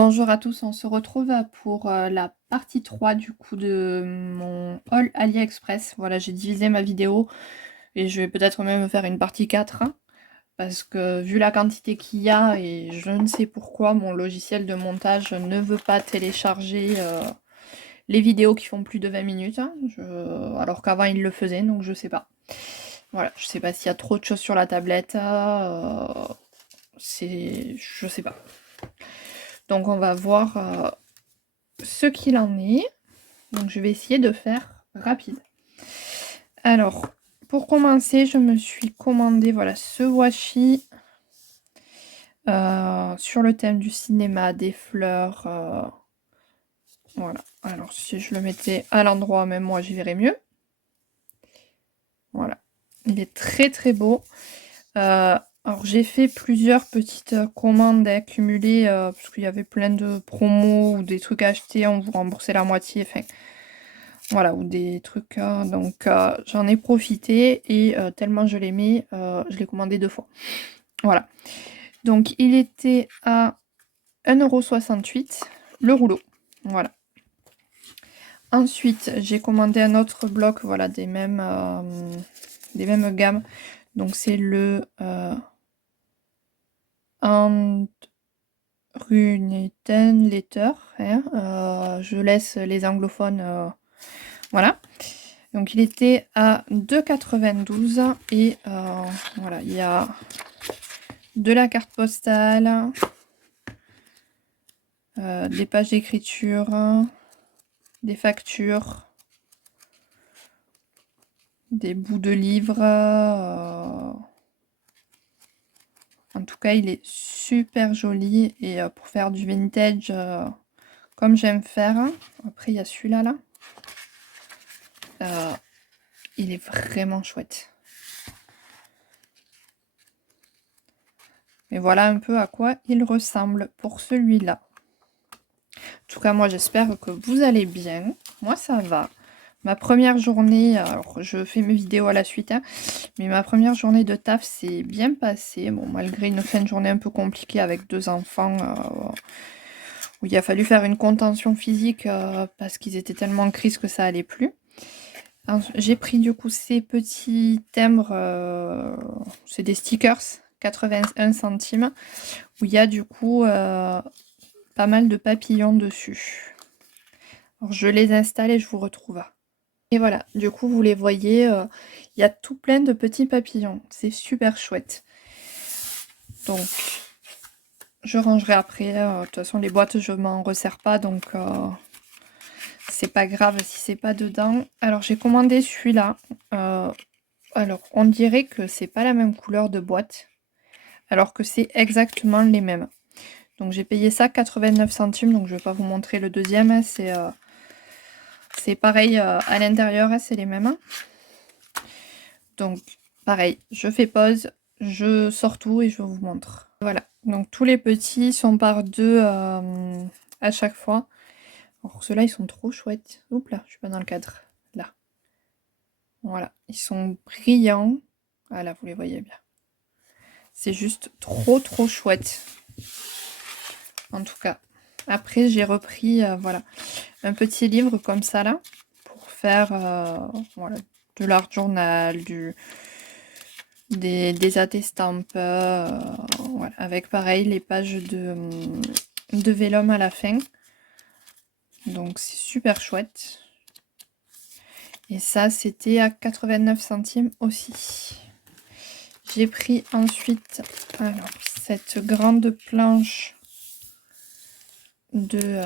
Bonjour à tous, on se retrouve pour la partie 3 du coup de mon haul AliExpress. Voilà, j'ai divisé ma vidéo et je vais peut-être même faire une partie 4 hein, parce que vu la quantité qu'il y a et je ne sais pourquoi mon logiciel de montage ne veut pas télécharger les vidéos qui font plus de 20 minutes, hein, alors qu'avant il le faisait, donc je sais pas. Voilà, je sais pas s'il y a trop de choses sur la tablette, je sais pas. Donc on va voir ce qu'il en est. Donc je vais essayer de faire rapide. Alors, pour commencer, je me suis commandé voilà, ce washi sur le thème du cinéma, des fleurs. Voilà. Alors si je le mettais à l'endroit, même moi j'y verrais mieux. Voilà. Il est très très beau. Alors j'ai fait plusieurs petites commandes accumulées parce qu'il y avait plein de promos ou des trucs achetés, on vous remboursait la moitié. Enfin, voilà, ou des trucs. Donc j'en ai profité et tellement je l'aimais, je l'ai commandé 2 fois. Voilà. Donc il était à 1,68 € le rouleau. Voilà. Ensuite, j'ai commandé un autre bloc, voilà, des mêmes gammes. Donc c'est le Handwritten hein, je laisse les anglophones. Voilà. Donc il était à 2,92 € et voilà, il y a de la carte postale, des pages d'écriture, des factures, des bouts de livres. En tout cas, il est super joli et pour faire du vintage, comme j'aime faire. Après, il y a celui-là, là. Il est vraiment chouette. Et voilà un peu à quoi il ressemble pour celui-là. En tout cas, moi, j'espère que vous allez bien. Moi, ça va. Ma première journée, alors je fais mes vidéos à la suite, hein, mais ma première journée de taf s'est bien passée. Bon, malgré une fin de journée un peu compliquée avec 2 enfants, où il a fallu faire une contention physique parce qu'ils étaient tellement en crise que ça allait plus. J'ai pris du coup ces petits timbres, c'est des stickers, 81 centimes, où il y a du coup pas mal de papillons dessus. Alors, je les installe et je vous retrouve. Et voilà, du coup, vous les voyez, il y a tout plein de petits papillons. C'est super chouette. Donc, je rangerai après. De toute façon, les boîtes, je m'en resserre pas, donc c'est pas grave si c'est pas dedans. Alors, j'ai commandé celui-là. Alors, on dirait que c'est pas la même couleur de boîte, alors que c'est exactement les mêmes. Donc, j'ai payé ça 89 centimes, donc je vais pas vous montrer le deuxième. Hein, c'est pareil à l'intérieur, hein, c'est les mêmes. Donc, pareil, je fais pause, je sors tout et je vous montre. Voilà, donc tous les petits sont par 2 à chaque fois. Alors ceux-là, ils sont trop chouettes. Oups là, je suis pas dans le cadre. Là. Voilà, ils sont brillants. Voilà, vous les voyez bien. C'est juste trop trop chouette. En tout cas. Après, j'ai repris, voilà, un petit livre comme ça là. Pour faire, voilà, de l'art journal, des attestampes, voilà, avec pareil les pages de vélum à la fin. Donc c'est super chouette. Et ça, c'était à 89 centimes aussi. J'ai pris ensuite alors, cette grande planche de...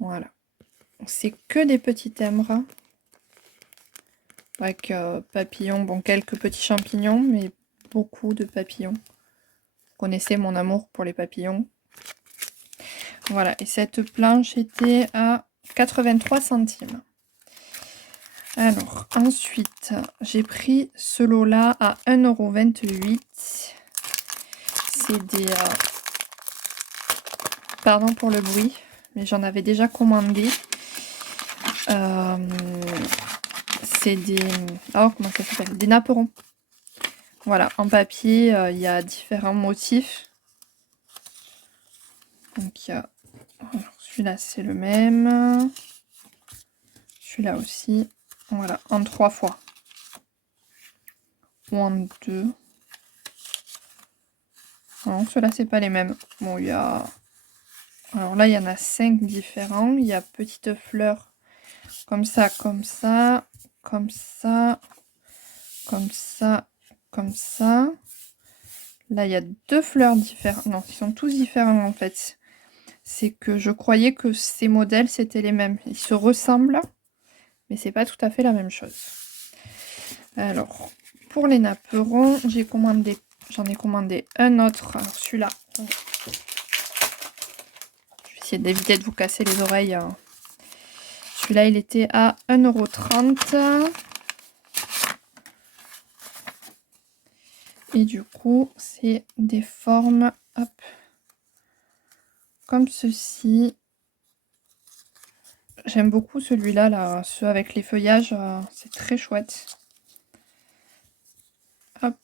voilà. C'est que des petits timbres. Avec papillons, bon, quelques petits champignons, mais beaucoup de papillons. Vous connaissez mon amour pour les papillons. Voilà, et cette planche était à 83 centimes. Alors, ensuite, j'ai pris ce lot-là à 1,28 €. C'est des... pardon pour le bruit, mais j'en avais déjà commandé. C'est des... oh, comment ça s'appelle? Des napperons. Voilà, en papier, il y a différents motifs. Donc il y a... Celui-là c'est le même. Celui-là aussi. Voilà, en 3 fois. Ou en 2. Non, ceux-là c'est pas les mêmes. Bon, il y a... Alors là, il y en a 5 différents. Il y a petite fleur comme ça, comme ça, comme ça, comme ça, comme ça. Là, il y a 2 fleurs différentes. Non, ils sont tous différents en fait. C'est que je croyais que ces modèles, c'était les mêmes. Ils se ressemblent, mais c'est pas tout à fait la même chose. Alors, pour les napperons, j'en ai commandé un autre. Celui-là. Je vais essayer d'éviter de vous casser les oreilles. Celui-là, il était à 1,30 €. Et du coup, c'est des formes, hop, comme ceci. J'aime beaucoup celui-là, là, ceux avec les feuillages, c'est très chouette. Hop.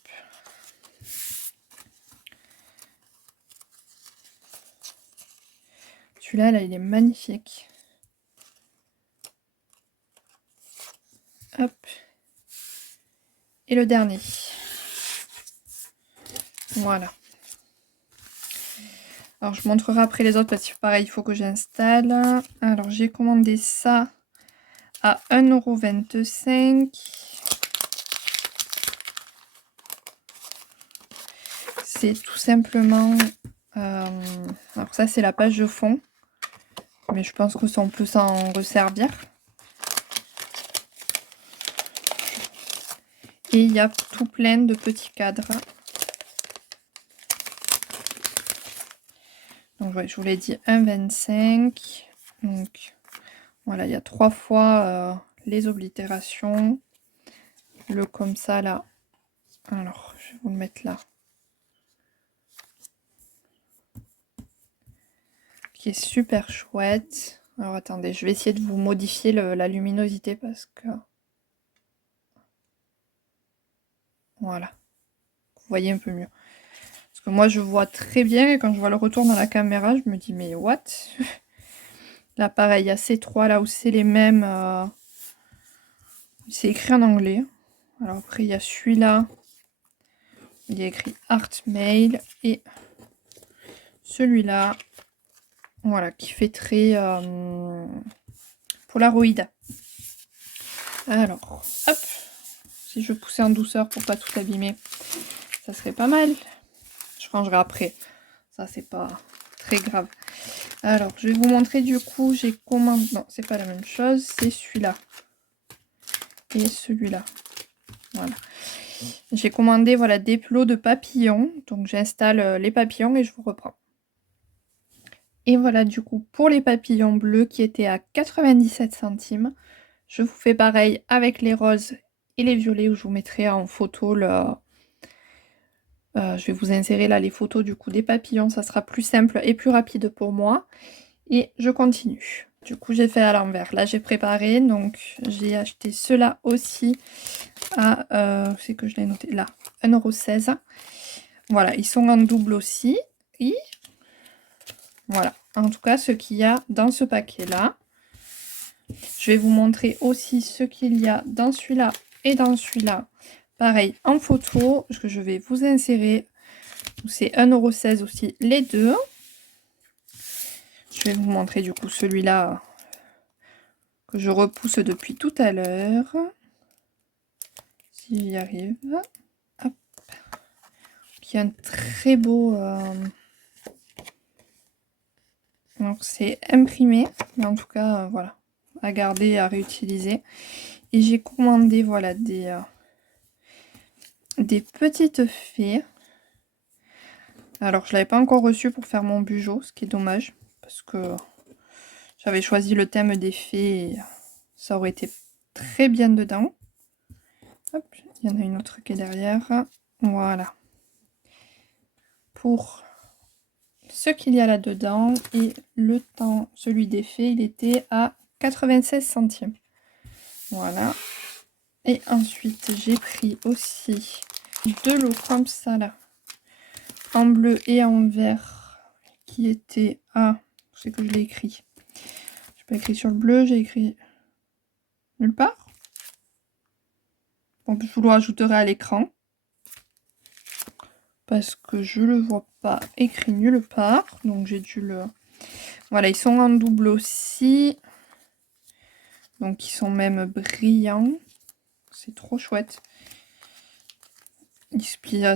Celui-là, là, il est magnifique. Hop. Et le dernier. Voilà. Alors, je montrerai après les autres parce que pareil, il faut que j'installe. Alors, j'ai commandé ça à 1,25 €. C'est tout simplement... alors ça, c'est la page de fond. Mais je pense que ça, on peut s'en resservir. Et il y a tout plein de petits cadres. Donc ouais, je vous l'ai dit, 1,25 €. Donc voilà, il y a 3 fois les oblitérations. Le comme ça là. Alors, je vais vous le mettre là. Qui est super chouette. Alors attendez, je vais essayer de vous modifier la luminosité parce que... Voilà. Vous voyez un peu mieux. Parce que moi je vois très bien et quand je vois le retour dans la caméra, je me dis mais what? Là pareil, il y a ces 3 là où c'est les mêmes. C'est écrit en anglais. Alors après il y a celui-là. Il y a écrit Art Mail. Et celui-là. Voilà, qui fait très Polaroid. Alors, hop. Si je poussais en douceur pour pas tout abîmer, ça serait pas mal. Je rangerai après. Ça, c'est pas très grave. Alors, je vais vous montrer du coup, j'ai commandé... Non, c'est pas la même chose. C'est celui-là. Et celui-là. Voilà. J'ai commandé, voilà, des plots de papillons. Donc, j'installe les papillons et je vous reprends. Et voilà, du coup, pour les papillons bleus qui étaient à 97 centimes. Je vous fais pareil avec les roses et les violets où je vous mettrai en photo le... je vais vous insérer là les photos du coup des papillons, ça sera plus simple et plus rapide pour moi. Et je continue. Du coup j'ai fait à l'envers. Là j'ai préparé, donc j'ai acheté ceux-là aussi à... c'est que je l'ai noté là, 1,16 €. Voilà, ils sont en double aussi. Et voilà, en tout cas ce qu'il y a dans ce paquet-là. Je vais vous montrer aussi ce qu'il y a dans celui-là et dans celui-là. Pareil, en photo, que je vais vous insérer. C'est 1,16 € aussi, les deux. Je vais vous montrer du coup celui-là que je repousse depuis tout à l'heure. Si j'y arrive. Hop. Qui a un très beau... Donc c'est imprimé, mais en tout cas, voilà, à garder, à réutiliser. Et j'ai commandé, voilà, des petites fées. Alors, je ne l'avais pas encore reçu pour faire mon bugeot, ce qui est dommage, parce que j'avais choisi le thème des fées et ça aurait été très bien dedans. Hop, il y en a une autre qui est derrière. Voilà. Pour ce qu'il y a là-dedans, et le temps, celui des fées, il était à 96 centimes. Voilà. Et ensuite, j'ai pris aussi 2 lots comme ça, là, en bleu et en vert, qui était à... Je sais que je l'ai écrit. Je n'ai pas écrit sur le bleu, j'ai écrit nulle part. Bon, je vous le rajouterai à l'écran. Parce que je le vois pas écrit nulle part. Donc j'ai dû le... Voilà, ils sont en double aussi. Donc ils sont même brillants. C'est trop chouette.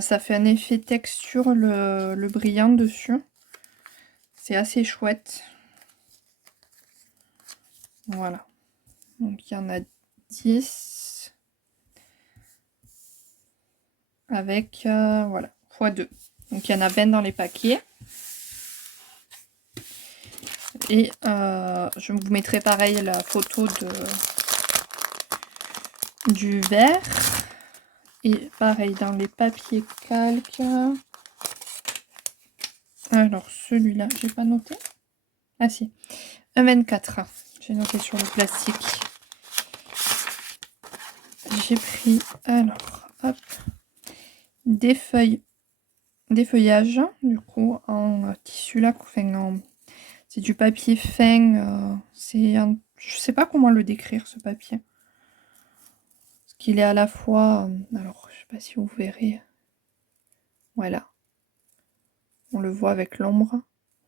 Ça fait un effet texture le brillant dessus. C'est assez chouette. Voilà. Donc il y en a 10. Avec, voilà, x2. Donc il y en a 20 dans les paquets. Et je vous mettrai pareil la photo du verre. Et pareil dans les papiers calques. Alors celui-là, j'ai pas noté. Ah si, 1,24. J'ai noté sur le plastique. J'ai pris, alors, hop, des feuillages, du coup, en tissu là, enfin, c'est du papier fin. Je sais pas comment le décrire, ce papier. Parce qu'il est à la fois, alors, je sais pas si vous verrez. Voilà. On le voit avec l'ombre.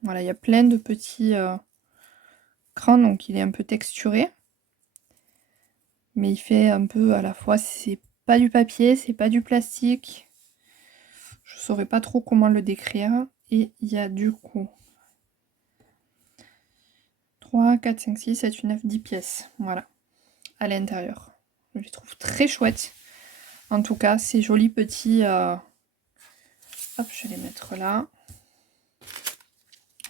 Voilà, il y a plein de petits crans, donc il est un peu texturé. Mais il fait un peu à la fois, c'est pas du papier, c'est pas du plastique. Je saurais pas trop comment le décrire. Et il y a du coup 3, 4, 5, 6, 7, 8, 9, 10 pièces. Voilà. À l'intérieur. Je les trouve très chouettes. En tout cas, ces jolis petits... Hop, je vais les mettre là.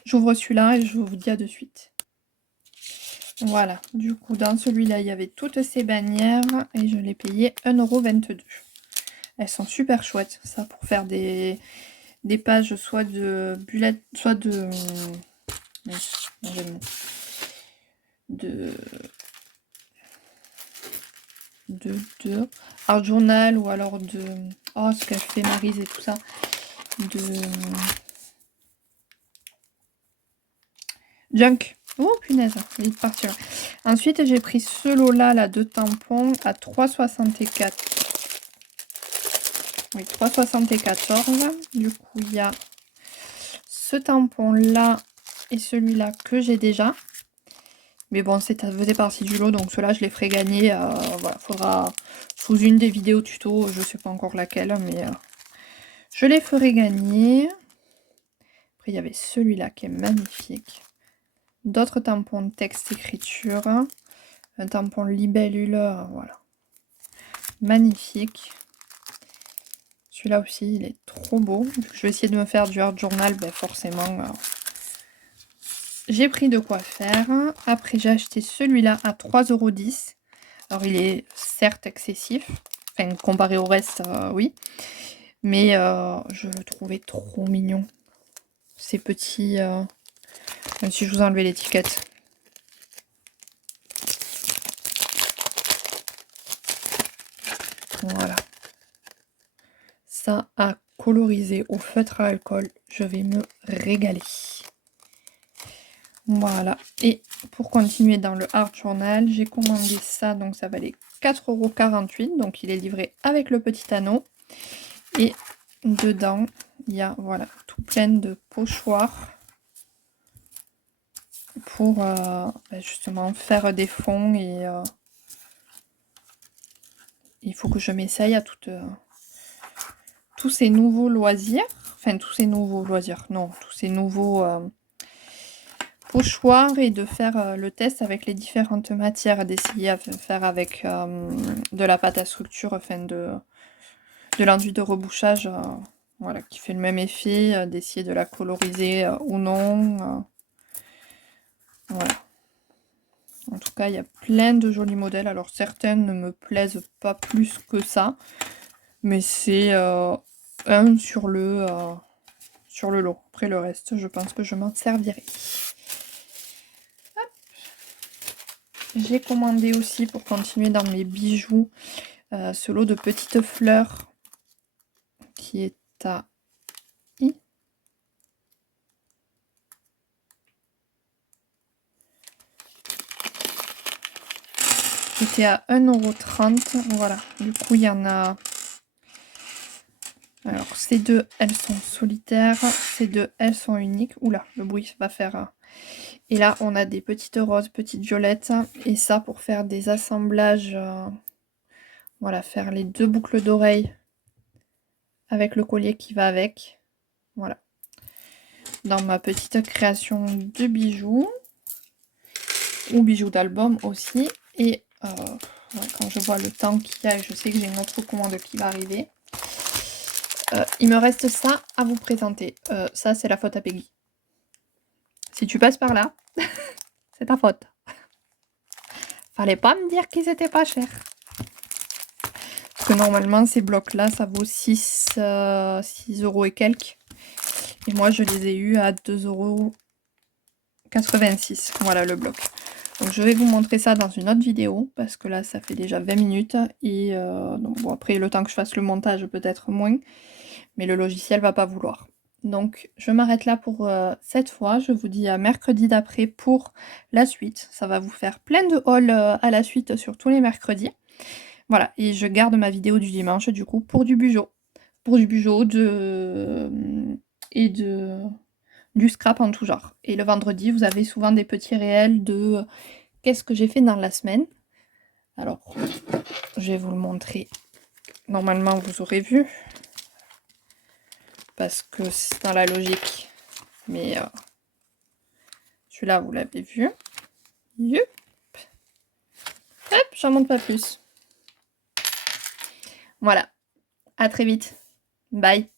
J'ouvre celui-là et je vous dis à de suite. Voilà, du coup, dans celui-là, il y avait toutes ces bannières et je l'ai payé 1,22 €. Elles sont super chouettes, ça, pour faire des pages soit de bullet, soit de... de art journal ou alors de... Oh, ce qu'elle fait Maryse et tout ça. De... Junk. Oh punaise, il est parti là. Ensuite, j'ai pris ce lot-là, là, de tampons à 3,64. Oui, 3,74. Du coup, il y a ce tampon-là et celui-là que j'ai déjà. Mais bon, ça faisait partie du lot, donc ceux-là, je les ferai gagner. Voilà, faudra sous une des vidéos tuto, je sais pas encore laquelle, mais je les ferai gagner. Après, il y avait celui-là qui est magnifique. D'autres tampons de texte écriture. Un tampon libellule, voilà. Magnifique. Celui-là aussi, il est trop beau. Je vais essayer de me faire du art journal, ben forcément. J'ai pris de quoi faire. Après, j'ai acheté celui-là à 3,10 €. Alors, il est certes excessif. Enfin, comparé au reste, oui. Mais je le trouvais trop mignon. Ces petits... Même si je vous ai enlevé l'étiquette. Voilà. Ça à coloriser au feutre à alcool. Je vais me régaler. Voilà. Et pour continuer dans le art journal, j'ai commandé ça. Donc ça valait 4,48 €. Donc il est livré avec le petit anneau. Et dedans, il y a voilà, tout plein de pochoirs pour justement faire des fonds. Et il faut que je m'essaye à tous ces nouveaux loisirs. Enfin, tous ces nouveaux loisirs. Non, tous ces nouveaux pochoirs et de faire le test avec les différentes matières. D'essayer à faire avec de la pâte à structure, enfin de l'enduit de rebouchage. Voilà, qui fait le même effet. D'essayer de la coloriser ou non. Voilà. En tout cas, il y a plein de jolis modèles. Alors, certaines ne me plaisent pas plus que ça. Mais c'est un sur le lot. Après, le reste, je pense que je m'en servirai. J'ai commandé aussi, pour continuer dans mes bijoux, ce lot de petites fleurs qui est à était à 1,30 €. Voilà, du coup, il y en a... Alors, ces deux, elles sont solitaires. Ces deux, elles sont uniques. Oula, le bruit va faire... Et là, on a des petites roses, petites violettes. Et ça, pour faire des assemblages... Voilà, faire les 2 boucles d'oreilles avec le collier qui va avec. Voilà. Dans ma petite création de bijoux. Ou bijoux d'album aussi. Et ouais, quand je vois le temps qu'il y a, je sais que j'ai une autre commande qui va arriver. Il me reste ça à vous présenter. Ça, c'est la faute à Peggy. Si tu passes par là, c'est ta faute. Fallait pas me dire qu'ils étaient pas chers. Parce que normalement, ces blocs-là, ça vaut 6 € et quelques. Et moi, je les ai eus à 2,86 €. Voilà le bloc. Donc, je vais vous montrer ça dans une autre vidéo. Parce que là, ça fait déjà 20 minutes. Et donc, bon, après, le temps que je fasse le montage, peut-être moins. Mais le logiciel va pas vouloir. Donc, je m'arrête là pour cette fois. Je vous dis à mercredi d'après pour la suite. Ça va vous faire plein de hauls à la suite sur tous les mercredis. Voilà, et je garde ma vidéo du dimanche, du coup, pour du bijou. Pour du bijou, du scrap en tout genre. Et le vendredi, vous avez souvent des petits réels de qu'est-ce que j'ai fait dans la semaine. Alors, je vais vous le montrer. Normalement, vous aurez vu. Parce que c'est dans la logique. Mais celui-là, vous l'avez vu. Yup. Hop, j'en montre pas plus. Voilà. À très vite. Bye.